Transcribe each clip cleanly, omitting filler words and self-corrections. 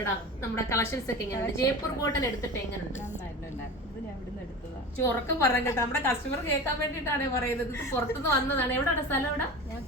നമ്മുടെ കളക്ഷൻസ് ഒക്കെ എങ്ങനെയുണ്ട്? ജയ്പൂർ കോട്ടൺ എടുത്തിട്ട് എങ്ങനെയുണ്ട്? ചുറക്കം പറയാൻ കേട്ടോ, നമ്മുടെ കസ്റ്റമർ കേൾക്കാൻ വേണ്ടിയിട്ടാണ് പറയുന്നത്. ഇത് പുറത്തുനിന്ന് വന്നതാണ്. എവിടെയാണ് സ്ഥലം? എവിടെ? ഞാൻ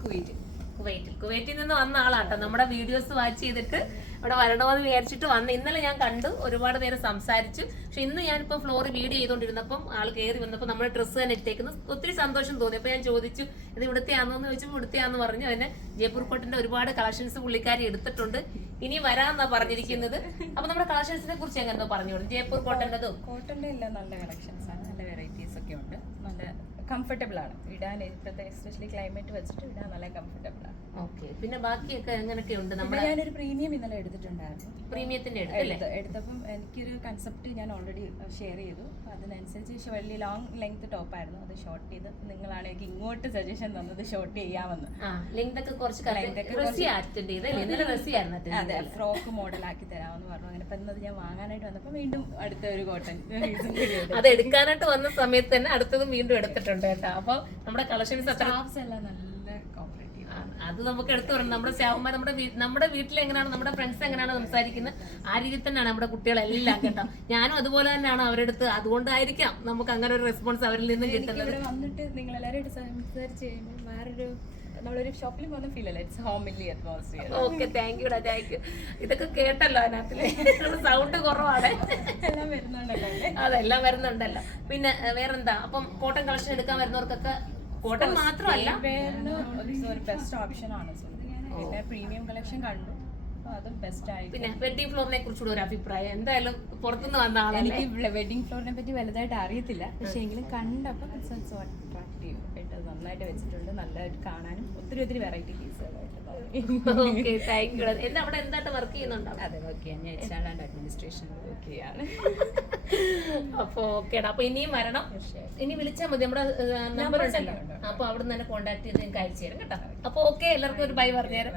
കുവൈറ്റിൽ നിന്ന് വന്ന ആളാട്ടോ. നമ്മുടെ വീഡിയോസ് വാച്ച് ചെയ്തിട്ട് ഇവിടെ വരണമെന്ന് വിചാരിച്ചിട്ട് വന്ന്. ഇന്നലെ ഞാൻ കണ്ടു, ഒരുപാട് നേരം സംസാരിച്ചു. പക്ഷെ ഇന്ന് ഞാനിപ്പോ ഫ്ലോർ വീഡിയോ ചെയ്തോണ്ടിരുന്നപ്പം ആൾ കയറി വന്നപ്പോൾ നമ്മുടെ ഡ്രസ്സ് തന്നെ ഇട്ടേക്കുന്നത് ഒത്തിരി സന്തോഷം തോന്നി. അപ്പൊ ഞാൻ ചോദിച്ചു, ഇത് ഇവിടുത്തെയാണെന്ന് ചോദിച്ചപ്പോൾ ഇവിടുത്തെയാന്ന് പറഞ്ഞു. അതിന് ജയ്പൂർ കോട്ടന്റെ ഒരുപാട് കളക്ഷൻസ് പുള്ളിക്കാരി എടുത്തിട്ടുണ്ട്. ഇനി വരാന്നാ പറഞ്ഞിരിക്കുന്നത്. അപ്പൊ നമ്മുടെ കളക്ഷൻസിനെ കുറിച്ച് എങ്ങനെ പറഞ്ഞു? ജയ്പൂർ കോട്ടന്റെതും കോട്ടന്റെ എല്ലാം നല്ല കളക്ഷൻസ് ആണ്, നല്ല വെറൈറ്റീസ് ഒക്കെ ഉണ്ട്, നല്ല കംഫർട്ടബിൾ ആണ് ഇടാൻ. ഇപ്പോഴത്തെ എസ്പെഷ്യലി ക്ലൈമറ്റ് വെച്ചിട്ട് ഇടാൻ നല്ല കംഫർട്ടബിൾ ആണ്. ഓക്കെ, പിന്നെ ബാക്കിയൊക്കെ എങ്ങനെയൊക്കെ ഉണ്ട്? നമ്മുടെ ഞാനൊരു പ്രീമിയം ഇന്നലെ എടുത്തിട്ടുണ്ടായിരുന്നു. പ്രീമിയത്തിന്റെ എടുത്തപ്പം എനിക്കൊരു കൺസെപ്റ്റ് ഞാൻ ഓൾറെഡി ഷെയർ ചെയ്തു. അതിനനുസരിച്ച് വലിയ ലോങ് ലെങ്ത് ടോപ്പായിരുന്നു, അത് ഷോർട്ട് ചെയ്ത് നിങ്ങളാണ് എനിക്ക് ഇങ്ങോട്ട് സജഷൻ തന്നത് ഷോർട്ട് ചെയ്യാമെന്ന്. അതെ, ഫ്രോക്ക് മോഡലാക്കി തരാമെന്ന് പറഞ്ഞു. അങ്ങനെ ഇപ്പം ഞാൻ വാങ്ങാനായിട്ട് വന്നപ്പോൾ വീണ്ടും അടുത്ത ഒരു കോട്ടൺ അത് എടുക്കാനായിട്ട് വന്ന സമയത്ത് തന്നെ അടുത്തതും വീണ്ടും എടുത്തിട്ടുണ്ട് കേട്ടോ. അപ്പൊ നമ്മുടെ കളക്ഷൻസ് എല്ലാം നല്ല അത് നമുക്ക് എടുത്തു പറയണം. നമ്മുടെ സ്റ്റാഫുമാർ നമ്മുടെ വീട്ടിൽ എങ്ങനെയാണ്, നമ്മുടെ ഫ്രണ്ട്സ് എങ്ങനെയാണ് സംസാരിക്കുന്നത്, ആ രീതിയിൽ തന്നെയാണ് നമ്മുടെ കുട്ടികളെല്ലാം കേട്ടോ. ഞാനും അതുപോലെ തന്നെയാണ് അവരെടുത്ത്. അതുകൊണ്ടായിരിക്കാം നമുക്ക് അങ്ങനെ ഒരു റെസ്പോൺസ് അവരിൽ നിന്നും കിട്ടുന്നത്. വന്നിട്ട് നിങ്ങൾ എല്ലാവരും സംസാരിച്ച് കഴിയുമ്പോൾ വേറൊരു നമ്മളൊരു ഷോപ്പിൽ പോകുന്ന ഫീൽ അല്ലേ, it's homely atmosphere. Okay, thank you. ഇതൊക്കെ കേട്ടല്ലോ, അതിനകത്ത് സൗണ്ട് കുറവാണ്. എല്ലാം വരുന്നുണ്ടല്ലോ. അതെല്ലാം വരുന്നുണ്ടല്ലോ. പിന്നെ വേറെന്താ? അപ്പം കോട്ടൺ കളക്ഷൻ എടുക്കാൻ വരുന്നവർക്കൊക്കെ കോട്ടൺ മാത്രമല്ല ഒരു ബെസ്റ്റ് ഓപ്ഷൻ ആണ്. പിന്നെ പ്രീമിയം കളക്ഷൻ കണ്ടു, അതും ബെസ്റ്റ് ആയി. പിന്നെ വെഡിങ് ഫ്ലോറിനെ കുറിച്ചുള്ള ഒരു അഭിപ്രായം എന്തായാലും പുറത്തുനിന്ന് വന്ന ആളാണ്. എനിക്ക് വെഡിങ് ഫ്ലോറിനെ പറ്റി വലുതായിട്ട് അറിയത്തില്ല, പക്ഷെ എങ്കിലും കണ്ടപ്പോൾ അട്രാക്റ്റീവ് ആയിട്ട് നന്നായിട്ട് വെച്ചിട്ടുണ്ട്. നല്ലതായിട്ട് കാണാനും ഒത്തിരി വെറൈറ്റി പീസുകളായിട്ട്. അവിടെ എന്തായിട്ട് വർക്ക് ചെയ്യുന്നുണ്ടോ? അതെ, വർക്ക് ചെയ്യാൻ ഞാൻ HR ആൻഡ് അഡ്മിനിസ്ട്രേഷനിൽ വർക്ക് ചെയ്യാണ്. അപ്പൊ ഓക്കേടാ, അപ്പൊ ഇനിയും വരണം. ഇനി വിളിച്ചാൽ മതി, നമ്മുടെ നമ്പർ ഉണ്ടല്ലോ. അപ്പൊ അവിടെ നിന്ന് തന്നെ കോൺടാക്ട് ചെയ്ത് നിങ്ങൾക്ക് അയച്ചു തരാം കേട്ടോ. അപ്പൊ ഓക്കെ, എല്ലാവർക്കും ഒരു ബൈ പറഞ്ഞുതരാം.